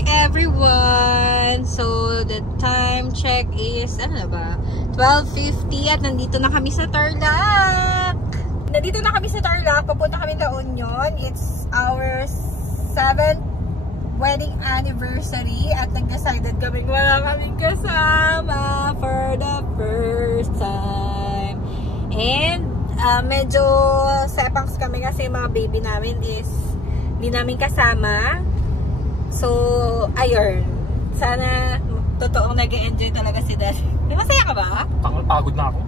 Hi everyone! So, the time check is, ano ba? 12:50 at nandito na kami sa Tarlac! Papunta kami La Union. It's our 7th wedding anniversary at nag-decided kami wala kaming kasama for the first time. And, medyo sepangs kami kasi mga baby namin is hindi namin kasama. So, ayun. Sana totoong nag-enjoy talaga si Dad. Masaya ka ba? Pagod na ako.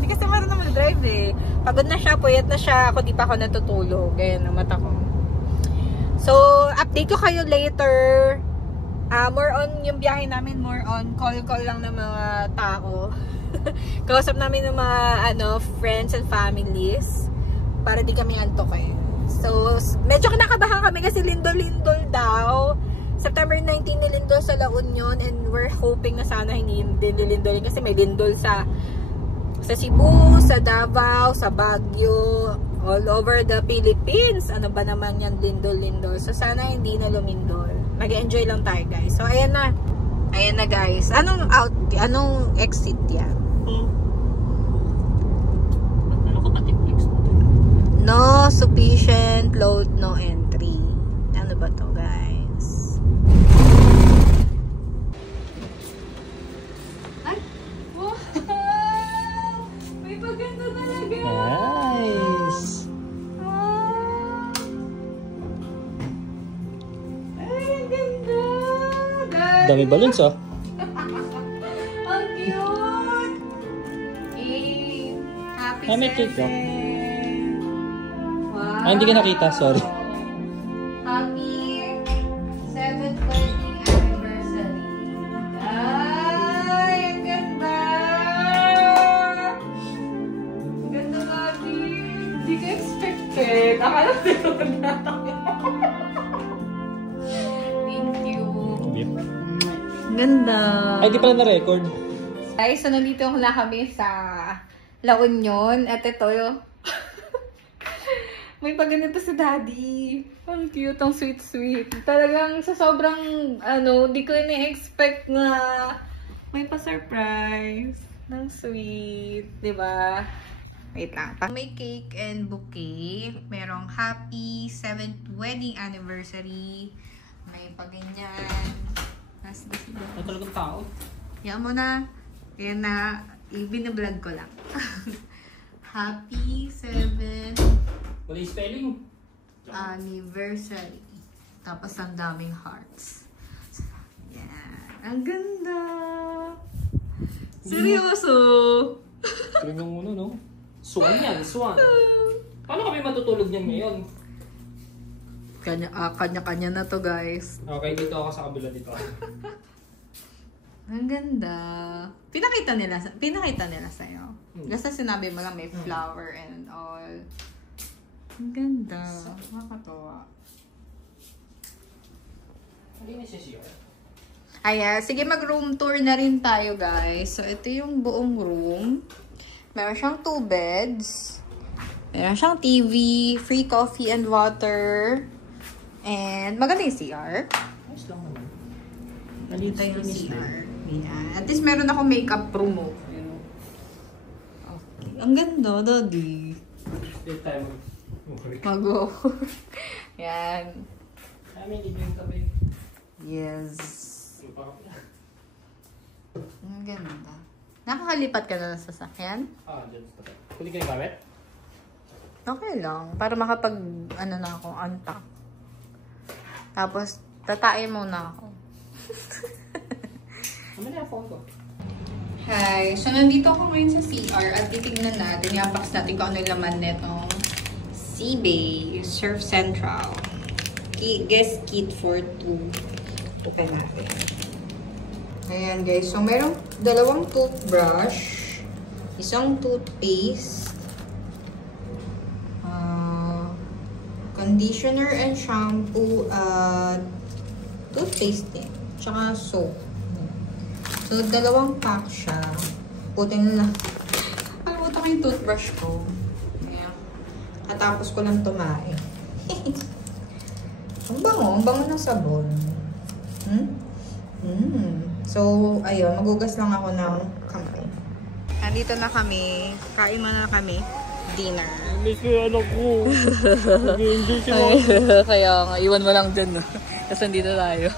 Hindi kasi marunong mag-drive eh. Pagod na siya, puyat na siya. Ako di pa ako natutulog. Ayan ang mata ko. So, update ko kayo later. More on yung biyahe namin, more on call lang ng mga tao. Kausap namin ng mga friends and families para di kami antokin. So, medyo kinakabahan kami kasi lindol-lindol daw. September 19 nilindol sa La Union and we're hoping na sana hindi lindol kasi may lindol sa Cebu, sa Davao, sa Baguio, all over the Philippines. Ano ba naman yan, lindol-lindol. So, sana hindi na lumindol. Mag-enjoy lang tayo, guys. So, ayan na. Ayan na, guys. Anong exit yan? No sufficient load, no entry. Ano ba to, guys? Ay! Wow! May paganda talaga! Nice! Ay, ang ganda! Guys! Dami balloons, oh. Ang cute! Hey! Happy May cake, oh. Wow! Hindi ka nakita, sorry. Happy 7th wedding anniversary. Ay, ang ganda! Ang ganda nga, hindi ko expected. Akala ko na. Thank you. Ang ganda. Ay, di pala na-record. Guys, so nandito na kami sa La Union. At ito yung may pagganito sa daddy. Ang cute, ang sweet-sweet. Talagang sa sobrang, di ko na-expect na may pa-surprise. Ang sweet, diba? Wait lang. May cake and bouquet. Merong happy 7th wedding anniversary. May paganyan. Ay, talagang tao. Yan mo na. Yan na. Ibinablog ko lang. Happy 7th Wala yung spelling. anniversary. Tapos ang daming hearts. Yan. Ang ganda. Seryoso. Tingnan mo muna, no? Swan yan, swan. Paano kami matutulog niyan ngayon? Kanya-kanya na to, guys. Okay, dito ako sa kabila dito. Ang ganda. Pinakita nila sa'yo. Basta sinabi mo lang may flower and all. Ang ganda. Nakakatawa. Hindi na siya siya. Ayan, sige mag-room tour na rin tayo, guys. So, ito yung buong room. Meron siyang 2 beds. Meron siyang TV, free coffee and water. And maganda yung CR. Nice lang naman. Dito yung CR. Ayan. At least meron ako makeup room. Okay. Ang ganda, daddy. Dito tayo Mag-go. Yan. Namin living kami. Yes. Ang ganda. Nakakalipat ka na ng sasakyan? Dyan sa tayo. Huli ka yung gamit? Okay lang. Para makapag, na ako, unpack. Tapos, tatain muna ako. Ano na yung phone ko? Hi. So, nandito ako ngayon sa CR at titignan natin, i-unbox natin kung ano yung laman netong Seabay Surf Central. Guest kit for 2. Open natin. Ayan, guys. So, merong 2 toothbrush, 1 toothpaste, conditioner and shampoo, toothpaste din, tsaka soap. So, 2 pack siya. Putin na. Kalimutan ko yung toothbrush ko. Ayan. Katapos ko lang tumae. Ang bango ng sabon. So, ayun, magugas lang ako ng kamay. Andito na kami. Kain muna na kami. Dinner. Miss ko yung anak ko. Nag-enjoy siya. Kaya nga, iwan mo lang dyan. Tapos nandito tayo.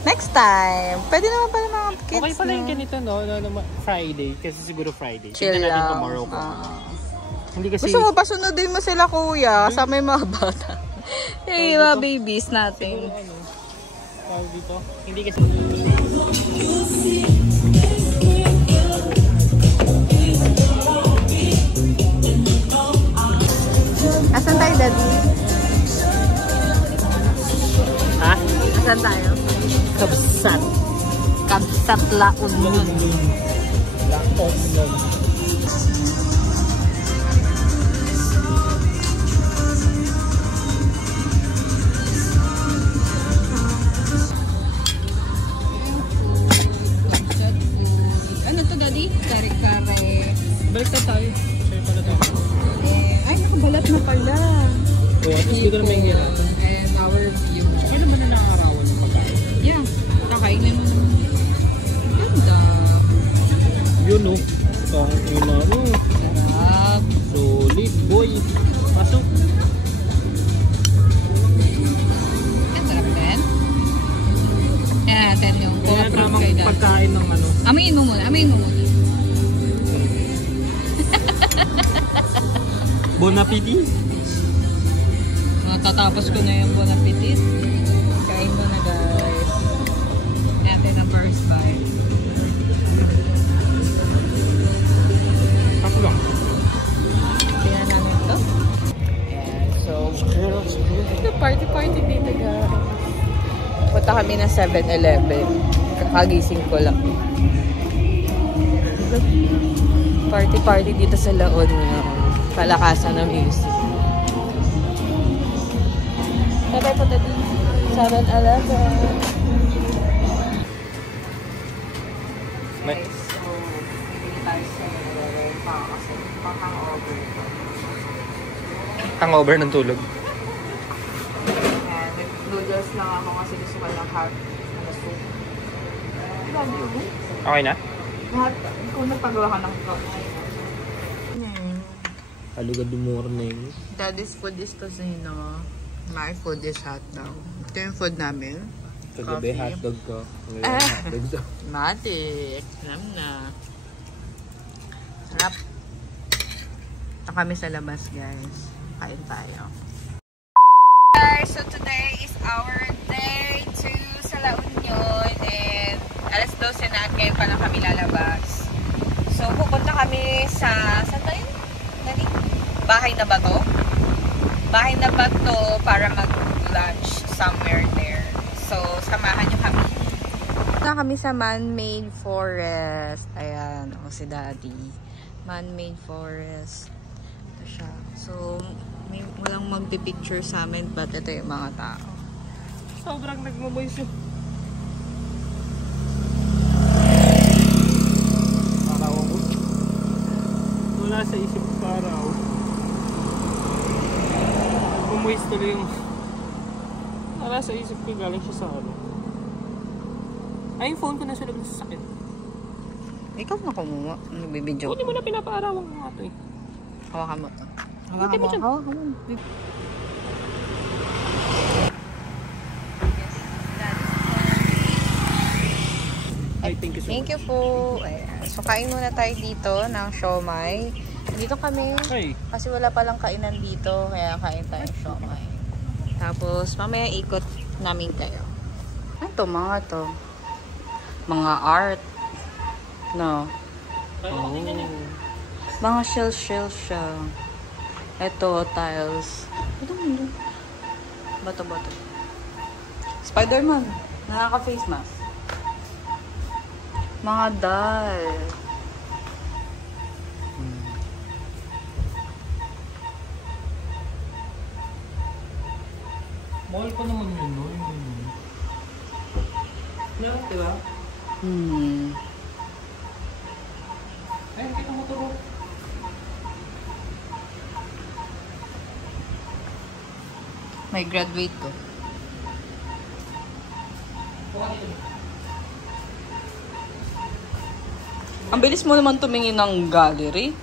Next time. Pwede naman pala mga kids. Okay pala yung ganito, no? Friday. Kasi siguro Friday. Chill Tignan natin lang. tomorrow ko. Hindi kasi... Gusto mo pa sunodin mo sila, kuya? Kasama yung mga bata. Hey, mga babies natin. Tawag dito. Hindi kasi... Asan tayo, Daddy? Ha? Asan tayo? Kabsat. Kabsat La Union. La Union. Ano to, Daddy? Kare-kare. Balik na tayo. Sa'yo pala tayo. Ay, nakabalat na pala. So, at least dito na may ngira. And our view. Kaya naman na nakakarawan yung pagkain. Yeah. Kakainin mo. Ganda. Yun, no? Kakain na mo. Sarap. Solid, boy. Pasok. Ang sarap din. Yan natin yung Kaya co-approve tamang kay Dad. pagkain ng ano. Amayin mo muna. Amayin mo muna. Bon appetit. Matatapos ko na yung bon appetit. Kain mo na, guys. Natin ang first bite. Ako lang. Tingnan namin ito. Ayan. So, party-party dito, guys. Punta kami na 7-Eleven. Kakagising ko lang. Party-party dito sa La Union. Palakasan ng music. Sabay po dati 7-Eleven. May- Guys, so bibili tayo sa 7-Eleven kasi pang-hangover. Hangover ng tulog. And noodles lang ako kasi gusto ko lang hot na soup. Love you. Okay na? Lahat, kung nagpagawa ka ng coffee. Alugad the morning. Daddy's food is tocino. My food is hot dog. Ito yung food namin. Kagabi Coffee. hotdog ko. Ngayon Ah. hotdog daw. Matik. Alam na. Sarap. Ito kami sa labas, guys. Kain tayo. Guys, so today is our day 2 sa La Union. And alas 12 na at ngayon pa lang kami lalabas. So pupunta kami sa... Saan tayo? Nani? Bahay na ba to? Bahay na ba to para mag-lunch somewhere there. So, samahan nyo kami. Na kami sa man-made forest. Ayan, o si Daddy. Man-made forest. Ito siya. So, may walang magpipicture sa amin, but ito yung mga tao. Sobrang nagmamoys yun. Paraw ako. Wala sa isip ko paraw. Nagmamoys tuloy yung... Wala sa isip ko galing siya sa ano. Ay, yung phone ko nasa loob ng sasakyan. Ikaw na kumuha. Nagbibidyo. Hindi mo na pinapaarawang mga to eh. Hawakan mo to. Buti mo dyan. Hawakan mo. Ay, thank you so Thank much. you po. Ayan. So, kain muna tayo dito ng siomay. Dito kami. Ay, Kasi wala palang kainan dito. Kaya kain tayo ng siomay. Tapos, mamaya ikot namin kayo. Ano to? Mga to? Mga art. No. oh. Mga shell siya. Ito, tiles. Ito. Bato-bato. Spider-Man. Nakaka-face mask. Mga doll. Mahal pa naman yun, no? Yeah, diba? Ay, kita mo to. May graduate to. Ang bilis mo naman tumingin ng gallery.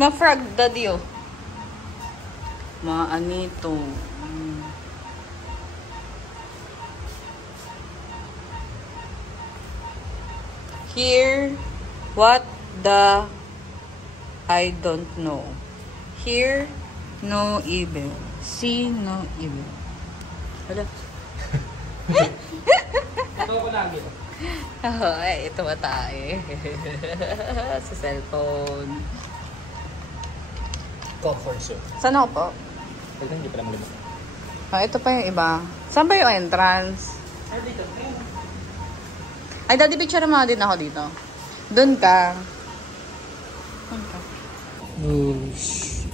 Na frog daddy oh. Mga anito. Here, what the I don't know. Here, no evil. See, no evil. Hala. Ito ko lagi. Ay, ito ba tayo? Sa cellphone. Comfort show. Saan ako po? Pagka hindi pala malimot. Ah, ito pa yung iba. Saan ba yung entrance? Ay, dito. Ay, daddy, picture mo din ako dito. Doon ka. Doon ka. Whoosh.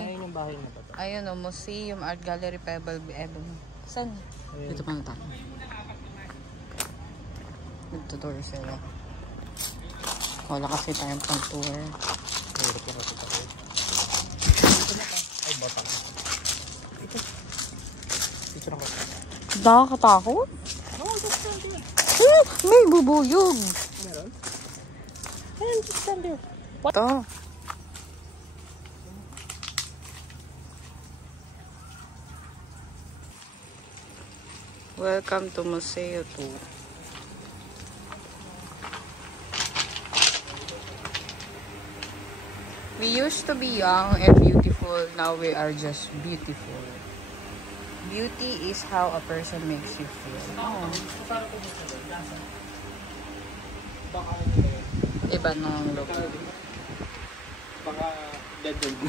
Ayun yung bahay na to. Ayun o, Museum, Art Gallery, Pebble, Ebon. Saan? Ayun. Dito pa na tayo. Nagtutour sila. Wala kasi tayong pang tour. Hirap lang kasi tayo. Ay, botang. Ito. Picture ako. Nakakatakot? Oo, just stand there. May bubuyog. Meron? Ayun, just stand there. What? Ito. Welcome to Museo 2. We used to be young and beautiful, now we are just beautiful. Beauty is how a person makes you feel. Oh. Iba nang look. Baka dead end.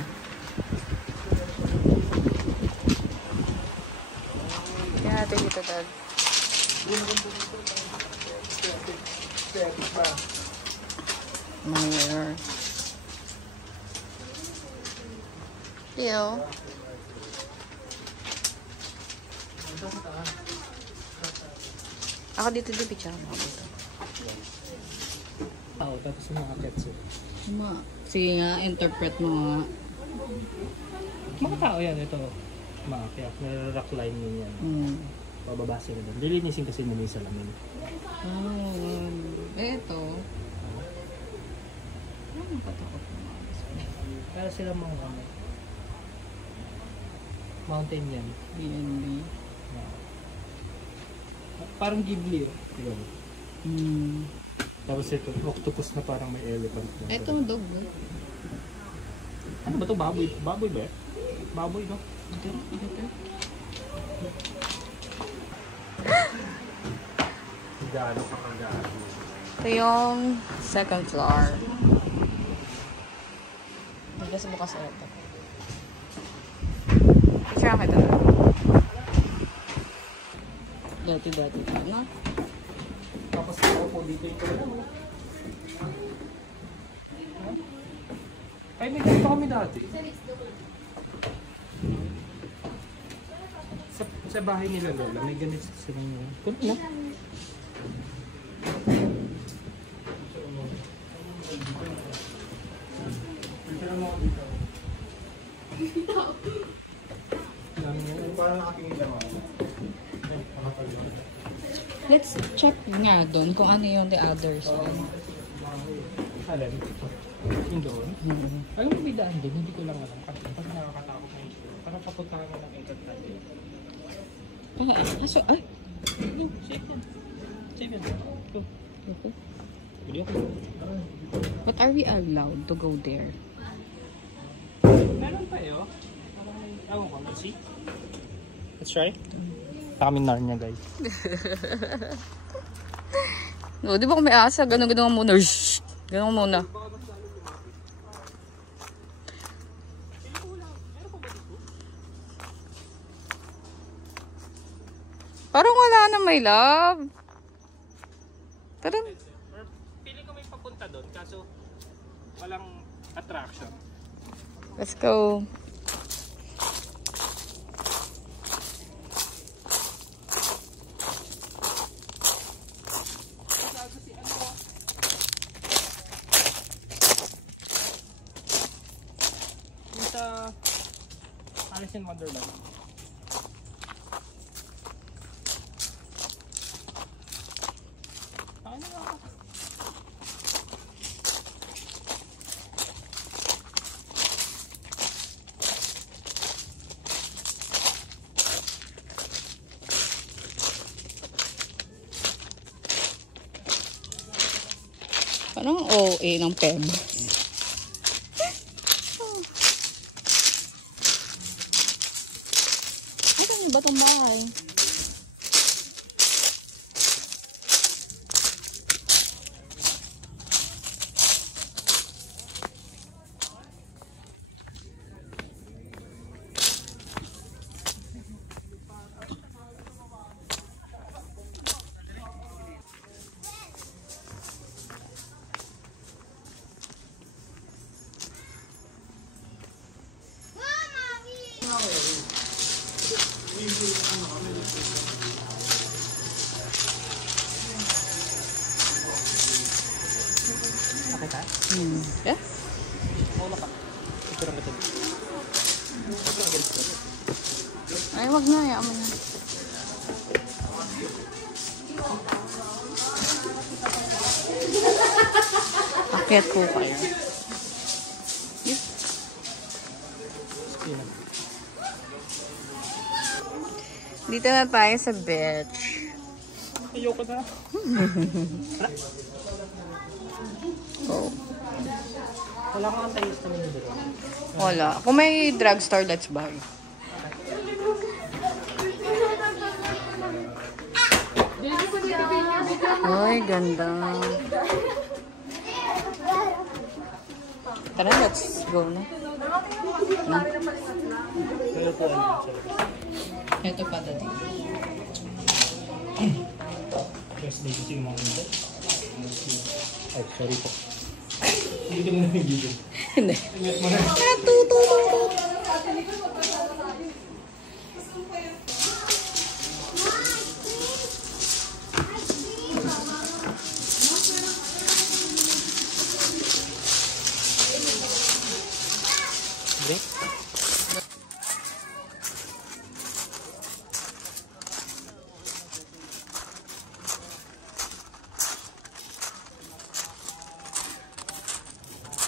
Kaya natin dito, Dad. Mirror. Leo. Ako dito din picture mo dito. Oo, tapos yung mga pets. Sige nga, interpret mo nga. Mga tao yan, ito. Maakyat, nare-rock line yun yan. Pababa sila doon. Lilinisin kasi nila yung salamin. Ito. Ano katakot mo? Kaya sila mga ano. Mountain yan. BNB. Parang Ghibli. Diba? Tapos ito, octopus na parang may elephant. Ito, dog. Ano ba ito? Baboy? Baboy ba? Baboy no? Ito. Gano ka kagano. Ito yung second floor. Kasi bukas ito. Picture kita. Dati-dati ka na. Tapos ako po dito ito. Ay, may dito kami dati. Sa bahay nila Lola, may ganit silang kung na. Let's check nga doon kung ano yung the others. Alam? Yung doon? Alam ko may daan doon, hindi ko lang alam. Kasi pag nakakatakot na yung show, parang papuntahan mo ng ikot natin. Kaso, ay! No, safe yan. Safe yan. Go. Okay. Hindi ako. But are we allowed to go there? Meron pa yun. Ewan ko, let's see. Let's try. Kaming Narnia, guys. No, di ba kung may asa, ganun-ganun muna. Shhh! Ganun muna. Parang wala na, my love. Tara. Feeling ko may papunta doon, kaso walang attraction. Let's go. sa Alice in Wonderland. Ano nga? Parang OA ng Peb. Ano ba itong bahay? Nakita? Yeah? Muna ka. Ito lang ito. Ay, wag na. Hayaan mo na. Akyat po kayo. Dito na tayo sa beach. Ayoko na. Oh. Wala kang tayo sa mga dito. Wala. Kung may drugstore, let's buy. Ay, ganda. Tara, let's go na. Pero po ano Ito pa dati. yes, dito yung mga nito. Ay, sorry po. Hindi mo na yung video. Hindi. Ingat mo na. Break.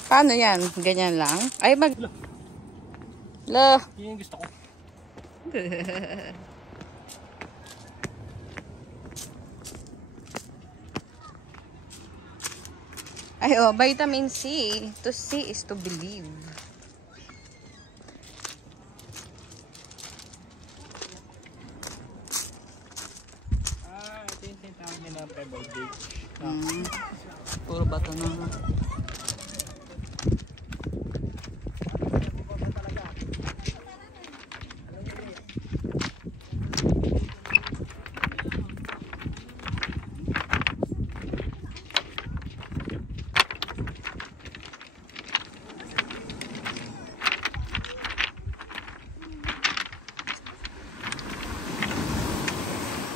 Paano yan? Ganyan lang? Ay, mag... Lo. Yun yung gusto ko. Ay, oh, vitamin C. To see is to believe. Ito yung tinatawag niya na Pebble Beach. Puro bato na.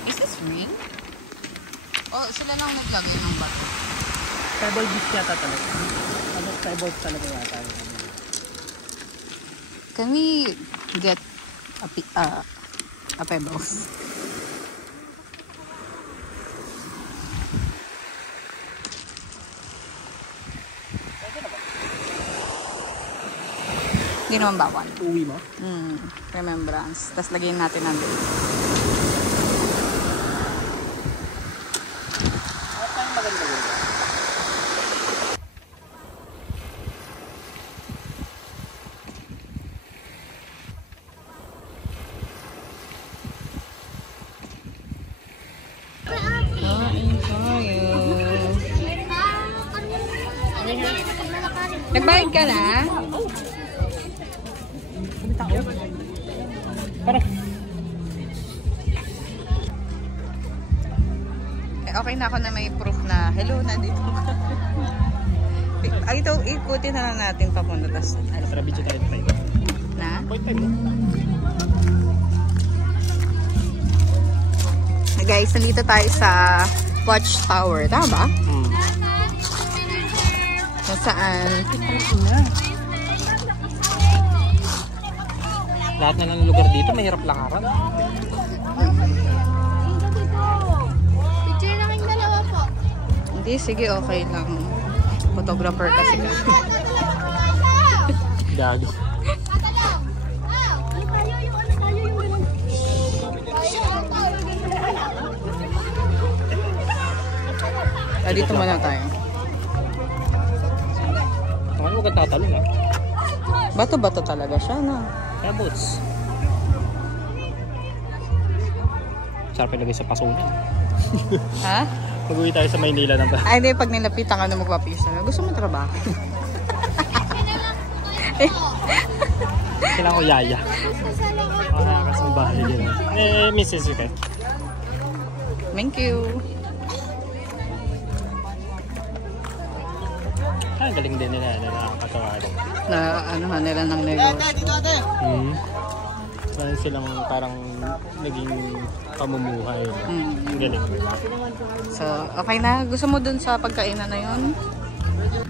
Is this ring? Oh, sila lang naglagay ng bato. Pebble Beach yata talaga. Ano, Pebble talaga yata. Can we get a pebble? Hindi naman bawal. Uwi mo? Remembrance. Tapos lagyan natin ng date. Parang maganda yun. Nagbayad ka na? Parang Okay na ako na may proof na hello, nandito ka. Ay, ito, ikutin na lang natin papunta. Tas, tara, video tayo tayo. na? Point tayo. Guys, nandito tayo sa Watchtower. Tama ba? Kung saan Lahat na ng lugar dito, mahirap lakaran. Picture na kayong dalawa po. Hindi, sige, okay lang. Photographer kasi ka. Gago. Dito muna tayo. Ano huwag kang tatalon ah. Bato-bato talaga siya, no? Kaya boots. Sarap ilagay sa pasunan. Ha? Mag-uwi tayo sa Maynila na ba? Ay, hindi. Pag nilapitan ka na magpapisa na. Gusto mo trabaho? Kailangan ko yaya. Makakasambahay din. Mrs. Ute. Thank you. Galing din nila. Nakakatawa rin. Na anuhan nila ng negosyo. Parang silang parang naging pamumuhay. Galing. So, okay na. Gusto mo dun sa pagkainan na yun?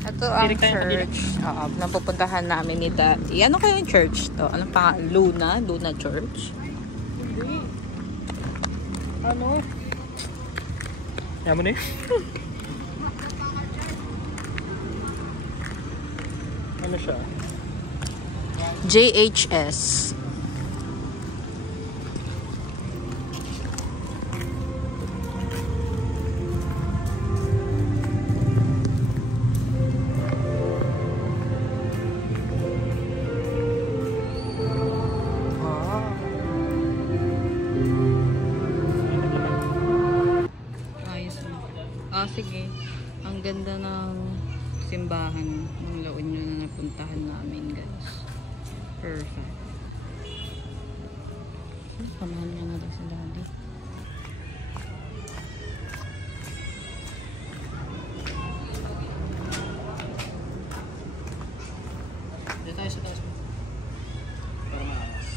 Ito ang church. Napupuntahan namin ni Daddy. Ano kayo yung church to? Ano pa? Luna? Luna Church? Ano? Kaya mo na yun? Ano siya? JHS. Sige. Ang ganda ng simbahan ng La Union na napuntahan namin, guys. Perfect. Pamahan niya na lang si Daddy. Dito tayo sa taas. Para maangas.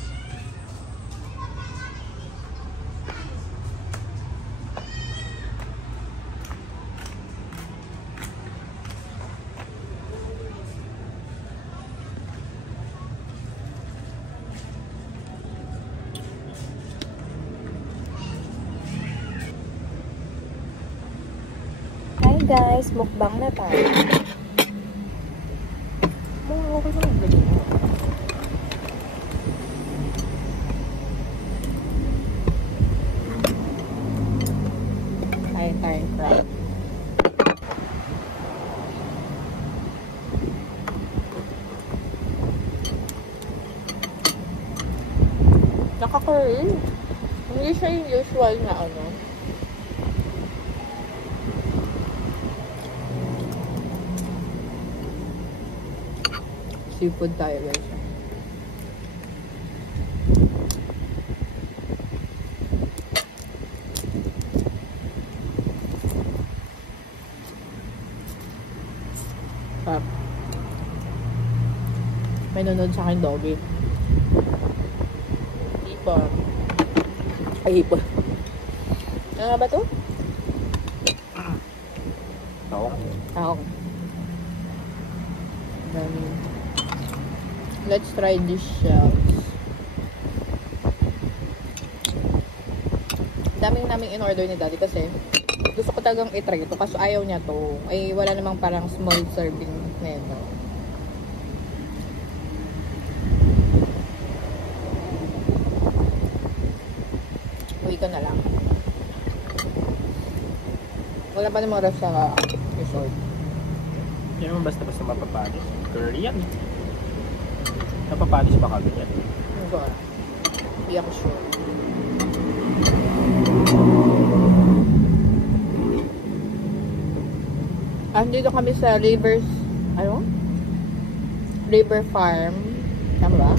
Hi guys, mukbang na tayo. Okay naman. Thai fried. Nakaka-curl. Hindi siya yung usual na ano. Seafood tayo guys. Sarap. May nanood sa akin doggy. Ipon. Ay, ipon. Ano nga ba to? Tawag. Let's try these shells. Daming naming in-order ni Daddy kasi gusto ko talagang i-try ito kaso ayaw niya to. Ay wala namang parang small serving nito. Uwi ko na lang. Wala pa namang ref sa resort. Hindi naman basta-basta mapapalis. Korean. Napapalis ba kagad yan? Hindi ko alam. Hindi ako sure. Dito kami sa Rivers, River Farm. Tama ba?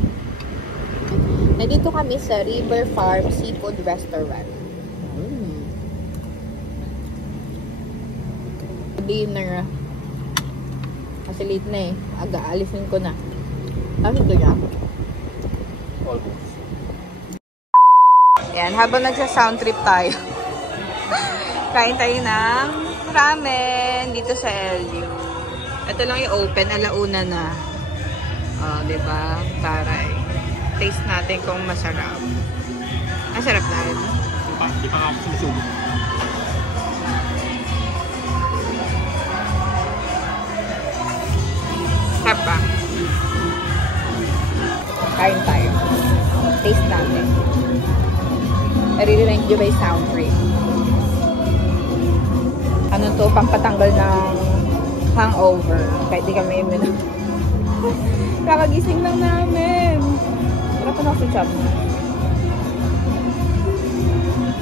Nandito kami sa River Farm Seafood Restaurant. Dinner. Kasi late na eh. Alisin ko na. Ano ito niya? Almost. Yan, habang nagsa-sound trip tayo. Kain tayo ng ramen dito sa LU. Ito lang yung open, alauna na. Oh, diba? Taray. taste natin kung masarap. Masarap na rin. Di pa ako sumusubok. Sarap ba? Kain tayo. Taste natin. I really like Dubai sound cream. Ano to? Pampatanggal ng hangover. Kahit di kami imin. Kakagising lang namin. Sarap na si Chap.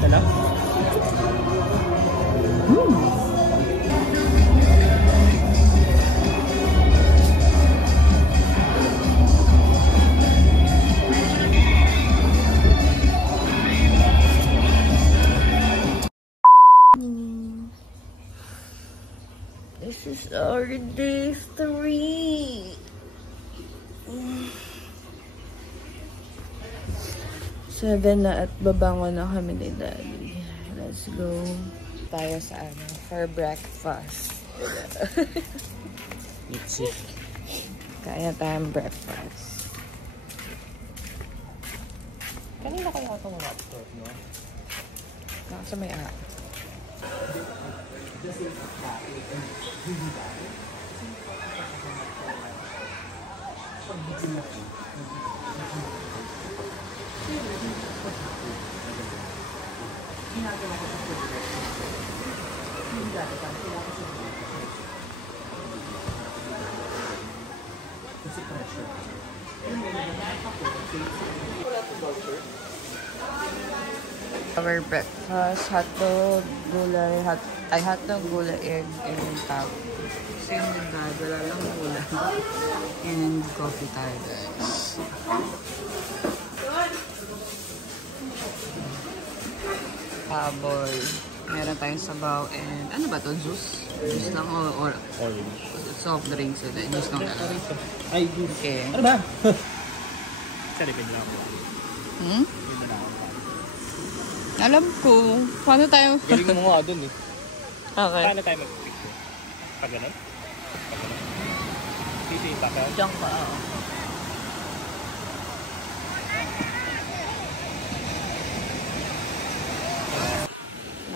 Sarap? This is our day 3. 7 na at babango na kami ni Daddy. Let's go. Tayo sa ano, for breakfast. Let's see. Kaya tayong breakfast. Kanina kaya ito mga laptop, no? Nasa may a. Our breakfast, hotdog, gulay, hotdog, gulay, egg, and tap. Same with that, wala lang gulay. And coffee tayo, guys. Paboy. Meron tayong sabaw and ano ba to? Juice? Juice lang or Orange. soft drinks. Juice lang talaga. Ay, juice. Okay. Ano ba? Saripin lang ako. Hmm? Alam ko. Paano tayo? Galing mo nga dun eh. Okay. Paano tayo mag-picture? Pag ganun? Pag ganun? Titi, baka? Diyan ka, oo.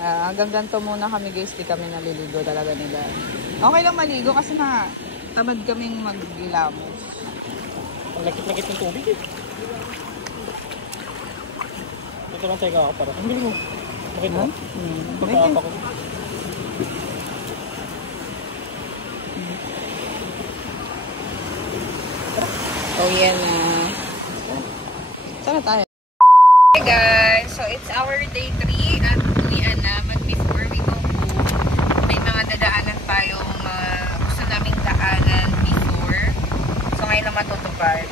Hanggang ganito muna kami guys, di kami naliligo talaga nila. Okay lang maligo kasi na tamad kaming mag-ilamos. Ang lakit-lakit ng tubig eh. Ito lang tayo ako para. Ang galing mo. Bakit mo? Pagkakapa ko. Oh yan na. Sana tayo. Hey guys, so it's our day 3 at uwian na. But before we go home, may mga dadaanan tayong gusto naming daanan before. So ngayon na matutupad.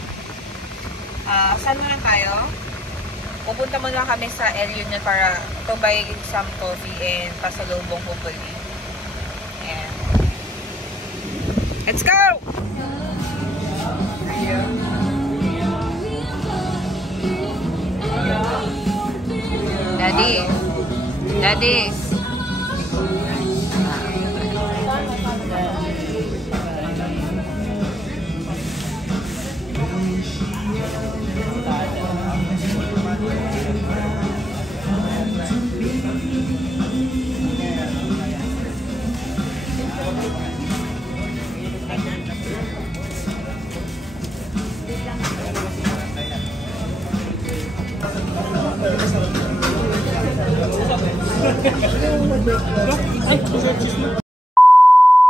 Saan muna tayo? Pupunta muna kami sa El Union para to buy some coffee and pasalubong hopefully. And let's go! Daddy. Daddy.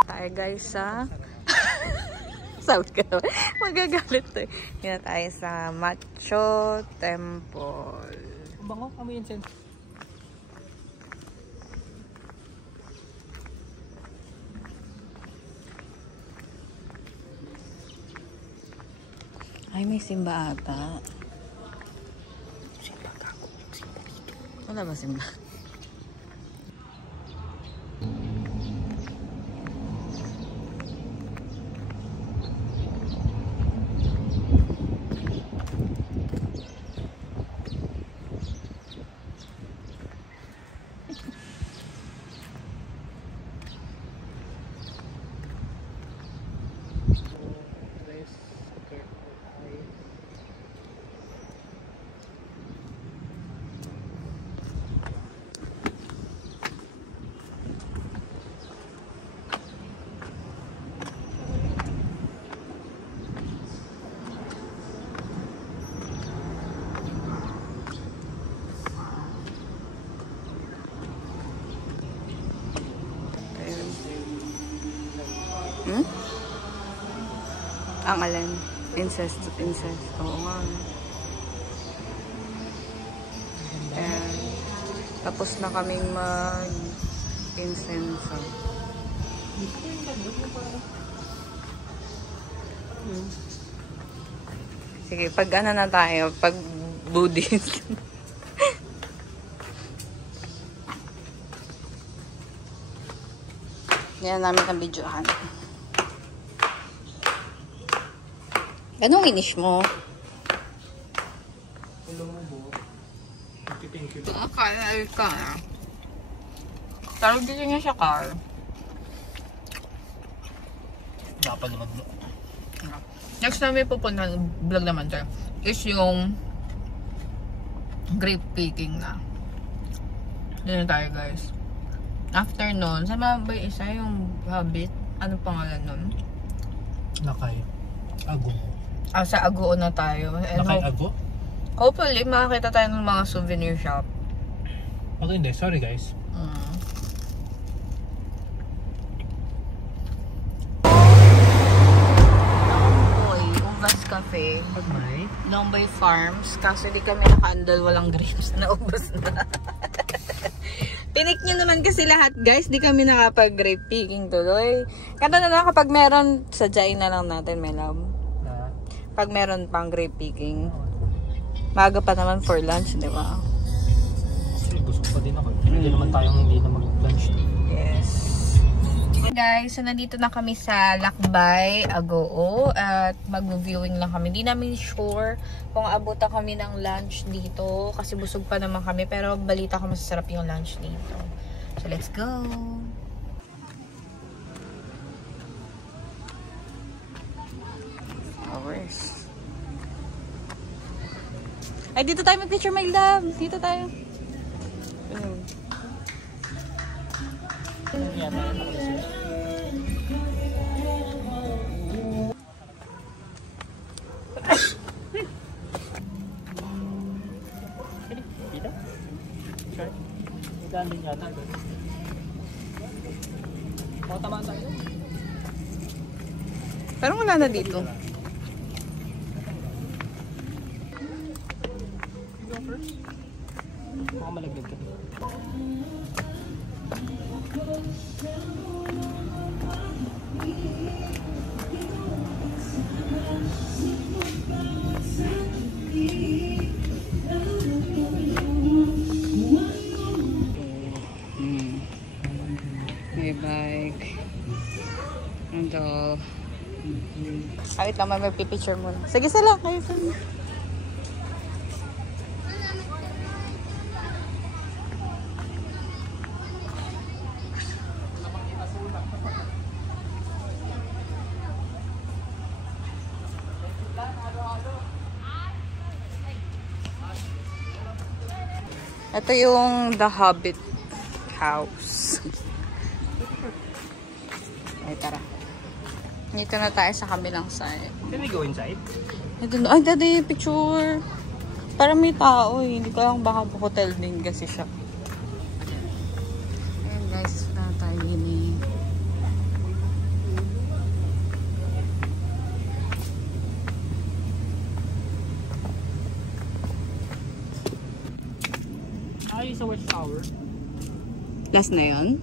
Tayo guys sa South ka naman. Magagalit to. Yan tayo sa Macho Temple. Bango, amoy incense. Ay, may simba ata. Simba kako. Simba dito. Wala ba simba? Ang alin? Incest. Oo nga. And, tapos na kaming mag-incense. Sige, pag ano na tayo, pag Buddhist. Yan namin ang videohan. Anong inish mo? Hello mo po. Thank you. Akala ka. Tawag dito niya siya car. Dapat naman. Next na may pupunta vlog naman tayo is yung grape picking na. Dito tayo guys. After nun, sa mga ba isa yung habit? Ano pangalan nun? Nakay. Ago. Sa Agoo na tayo. And Nakay Ago? hopefully, makakita tayo ng mga souvenir shop. Okay, hindi. Sorry guys. Uvas Cafe. Pag may? Lombay Farms. Kaso di kami naka-andal, walang grapes na ubos na. Pinik nyo naman kasi lahat guys. Di kami nakapag-grape picking tuloy. Kata na lang kapag meron, sadyain na lang natin, may love. Pag meron pang grape picking. Maaga pa naman for lunch, di ba? Kasi busog pa din ako. Hindi naman tayong hindi na mag-lunch. Yes. Hey guys, so nandito na kami sa Lakbay, Agoo. At mag-viewing lang kami. Hindi namin sure kung abutan kami ng lunch dito. Kasi busog pa naman kami. Pero balita ko masasarap yung lunch dito. So let's go! Hours. Ay, dito tayo mag-picture, my love. Dito tayo. Danding yata. Tama tayo. Parang wala na dito. Go first. Baka malaglag ka. May bike. Ito. Wait lang, may pipicture muna. Sige, sala. Kayo sa mga. Ito yung The Hobbit House. Ay, tara. Dito na tayo sa kabilang side. Can we go inside? Ito na. Ay, daddy, picture. Parang may tao eh. Hindi ko lang baka hotel din kasi siya. Ayan guys, na tayo gini. Ay, sa watchtower. Last na yun?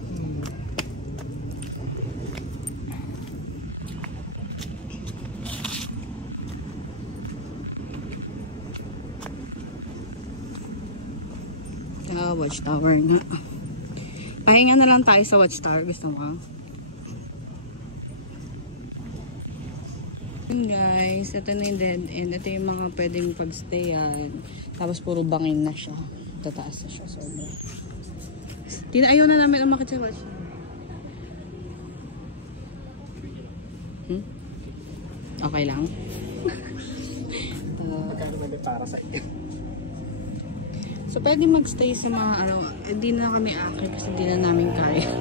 Watchtower nga. Pahinga na lang tayo sa watchtower. Gusto mo ka? Guys, ito na yung dead end. Ito yung mga pwedeng pagstayan. Tapos puro bangin na siya. Tataas na siya. Sobra. Ayaw na namin umakit sa watchtower. Okay lang? Magkano ba para sa iyo? So, pwede magstay sa mga hindi na kami akit kasi hindi na namin kaya.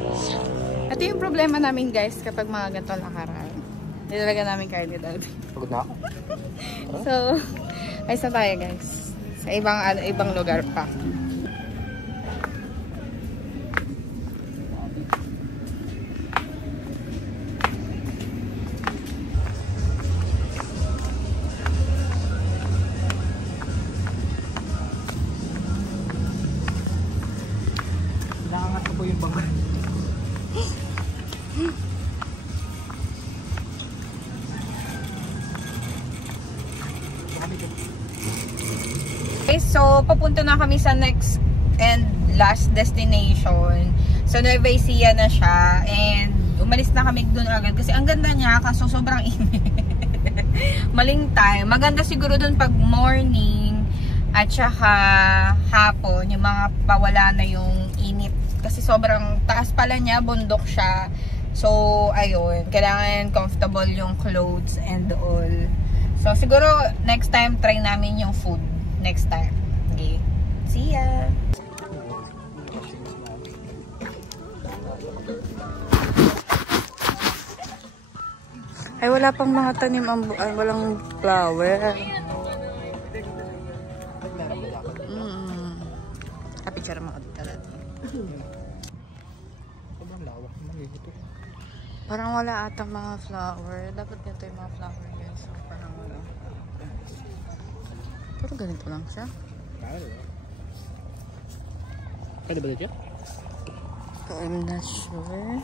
Ito yung problema namin guys kapag mga ganito lakaran. Hindi talaga namin kaya ni Dad. Pagod na ako. So, ay sa tayo guys. Sa ibang lugar pa. Okay, so papunta na kami sa next and last destination. So Nueva Ecija na siya and umalis na kami doon agad kasi ang ganda niya kaso sobrang init. Maling time. Maganda siguro doon pag morning at saka hapon, yung mga pawala na yung init. Kasi sobrang taas pala niya, bundok siya. So, ayun, kailangan comfortable yung clothes and all. So, siguro next time try namin yung food. Next time. Okay. See ya! Ay, wala pang mga tanim ang walang flower. Kapicture mga talaga. Sobrang lawak naman ito. Parang wala atang mga flower. Dapat ganito yung mga flower guys. So, parang wala. Pero ganito lang siya. Pwede ba dito? I'm not sure.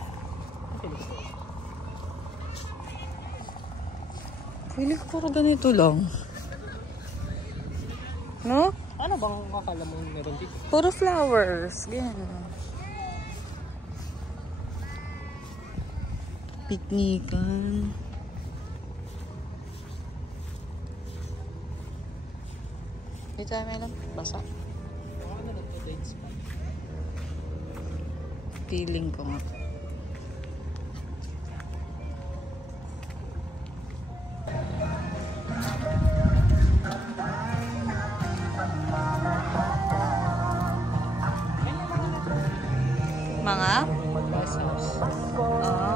Feeling ko parang ganito lang. No? Ano bang akala mo meron dito? Puro flowers. Ganyan. Piknikan. Dito tayo may lang. Basa. Feeling ko nga. Mga? Oh.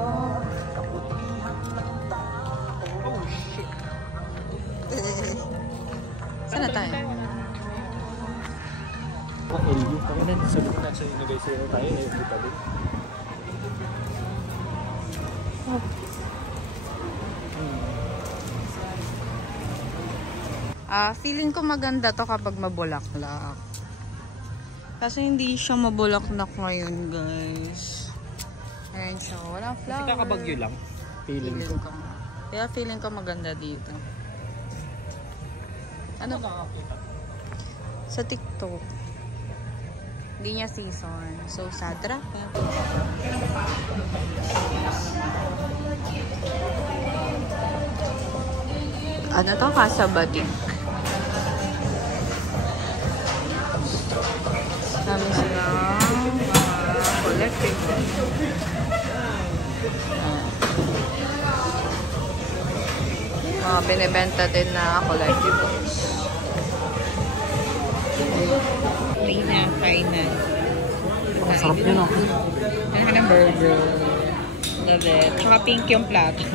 Saan na tayo? LU. Kami na sa loob na sa University na tayo. LU pa din. Feeling ko maganda to kapag mabulaklak. Kasi hindi siya mabulaklak ngayon, guys. Ayan siya. Walang flower. Kasi kakabagyo lang. Feeling ko. Kaya feeling ko maganda dito. Ano? Sa TikTok. Hindi niya season. So, Sadra. Ano to? Kasabatik. Dami silang collective. Mga binibenta din na collectibles. Uy na, kain na. Ang sarap yun ako. Ano ka ng burger? Love it. Tsaka pink yung plato.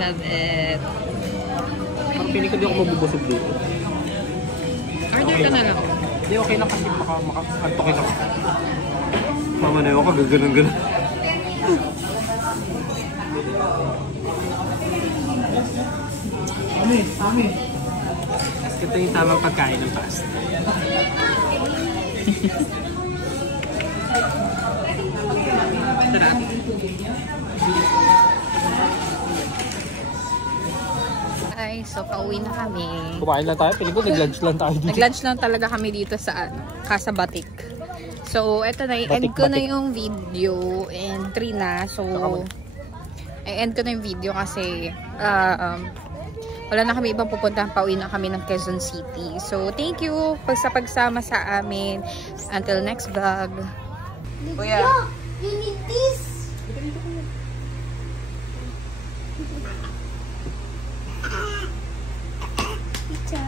Love it. Ang piling ko di ako mabubusog dito. Order ka na lang. Hindi, okay lang kasi maka-antokin ako. Mama na yun ako, gaganon-ganon. Ami. Ito yung tamang pagkain ng pasta. Ay, so pauwi na kami. Kumain lang tayo, piling ko nag-lunch lang tayo dito. Nag-lunch lang talaga kami dito sa Kasabatik. So, eto na, i-end ko na yung video and 3 na. So, i-end ko na yung video kasi wala na kami ibang pupuntahan, pauwi na kami ng Quezon City. So, thank you sa pagsama sa amin. Until next vlog. Kuya. You need this. Pizza.